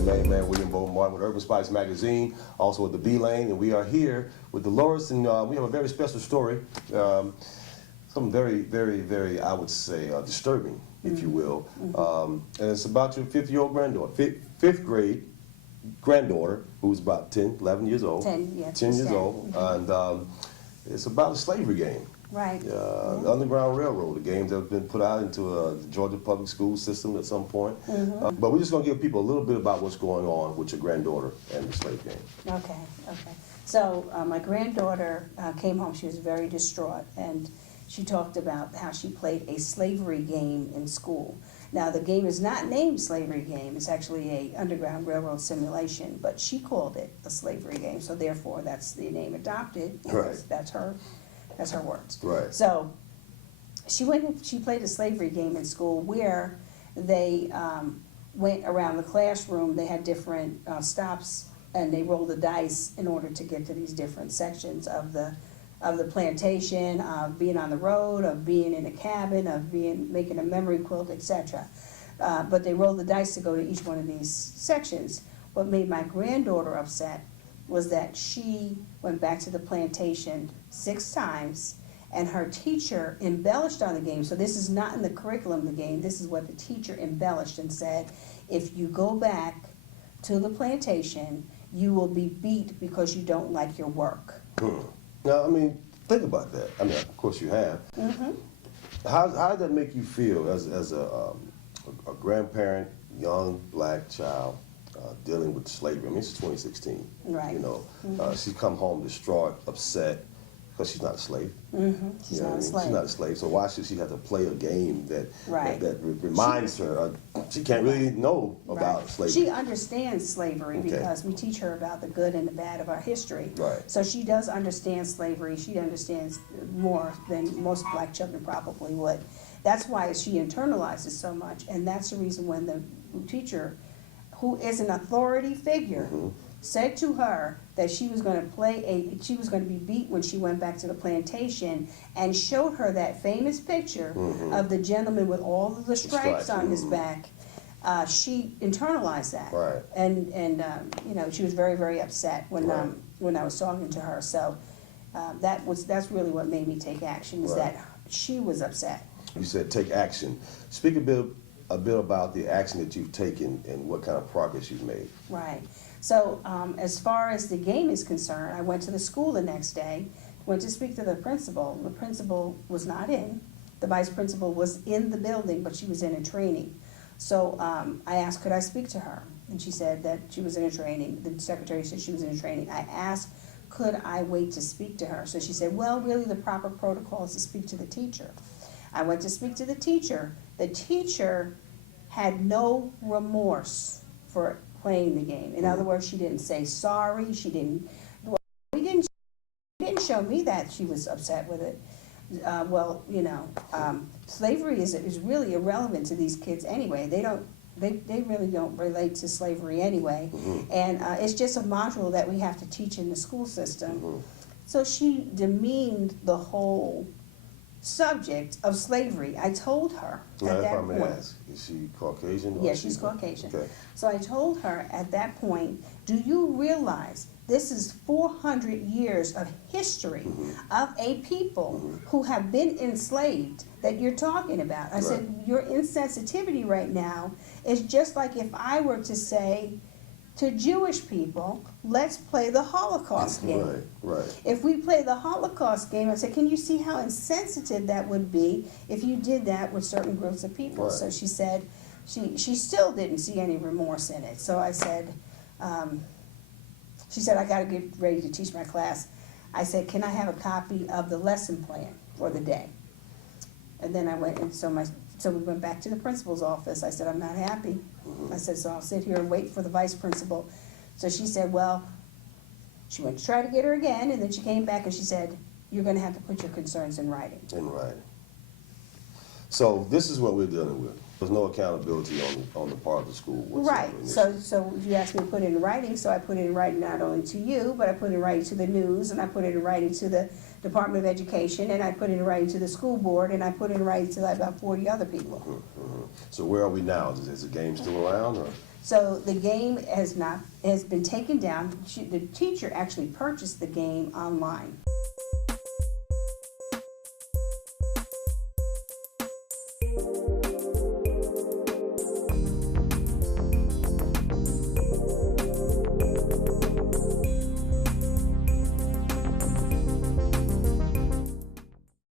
your main man, William Bo Martin, with Urban Spice Magazine, also with the B Lane, and we are here with Delores, and we have a very special story, something very, I would say, disturbing, if you will, and it's about your fifth-year-old granddaughter, fifth grade granddaughter, who's about 10, 11 years old. 10, yeah. 10 years old, and it's about a slavery game. Right. The Underground Railroad, a game that has been put out into the Georgia public school system at some point. But we're just going to give people a little bit about what's going on with your granddaughter and the slave game. Okay. So my granddaughter came home. She was very distraught, and she talked about how she played a slavery game in school. Now, the game is not named Slavery Game. It's actually a Underground Railroad simulation, but she called it a slavery game, so therefore that's the name adopted. Right. That's her words. Right. So she played a slavery game in school where they went around the classroom. They had different stops, and they rolled the dice in order to get to these different sections of the plantation, of being on the road, of being in a cabin, of making a memory quilt, etc. But they rolled the dice to go to each one of these sections. What made my granddaughter upset was that she went back to the plantation 6 times, and her teacher embellished on the game. So this is not in the curriculum of the game. This is what the teacher embellished and said, if you go back to the plantation, you will be beat because you don't like your work. Now, I mean, think about that. I mean, of course you have. How did that make you feel as a grandparent, young black child, dealing with slavery? I mean, it's 2016. Right. You know, she's come home distraught, upset, because she's not a slave. She's not a slave. She's not a slave. So why should she have to play a game that reminds her? She can't really know about slavery. She understands slavery because we teach her about the good and the bad of our history. Right. So she does understand slavery. She understands more than most black children probably would. That's why she internalizes so much, and that's the reason when the teacher, who is an authority figure, said to her that she was going to be beat when she went back to the plantation, and showed her that famous picture of the gentleman with all of the stripes on his back. She internalized that, and you know, she was very, very upset when I was talking to her. So that's really what made me take action, is that she was upset. You said take action. Speak a bit about the action that you've taken and what kind of progress you've made. Right. So as far as the game is concerned, I went to the school the next day, went to speak to the principal. The principal was not in. The vice principal was in the building, but she was in a training. So I asked, could I speak to her? And she said that she was in a training. The secretary said she was in a training. I asked, could I wait to speak to her? So she said, well, really the proper protocol is to speak to the teacher. I went to speak to the teacher. The teacher had no remorse for playing the game. In other words, she didn't say sorry. She didn't show me that she was upset with it. Well, you know, slavery is really irrelevant to these kids anyway. They really don't relate to slavery anyway, and it's just a module that we have to teach in the school system. So she demeaned the whole subject of slavery. I told her at that point. Ask, is she Caucasian? Yes, she's Caucasian. Okay. So I told her at that point, do you realize this is 400 years of history of a people who have been enslaved that you're talking about? I said, your insensitivity right now is just like if I were to say to Jewish people, let's play the Holocaust game. If we play the Holocaust game, I said, can you see how insensitive that would be if you did that with certain groups of people? So she said, she still didn't see any remorse in it. So I said, she said, I got to get ready to teach my class. I said, can I have a copy of the lesson plan for the day? And then I went, and so we went back to the principal's office. I said, I'm not happy. I said, so I'll sit here and wait for the vice principal. So she said, well, she went to try to get her again, and then she came back and she said, you're going to have to put your concerns in writing. So this is what we're dealing with. There's no accountability on the part of the school whatsoever. So you asked me to put it in writing, so I put it in writing not only to you, but I put it in writing to the news, and I put it in writing to the Department of Education, and I put it in writing to the school board, and I put it in writing to about 40 other people. So where are we now? Is the game still around? Or? So the game has been taken down. The teacher actually purchased the game online.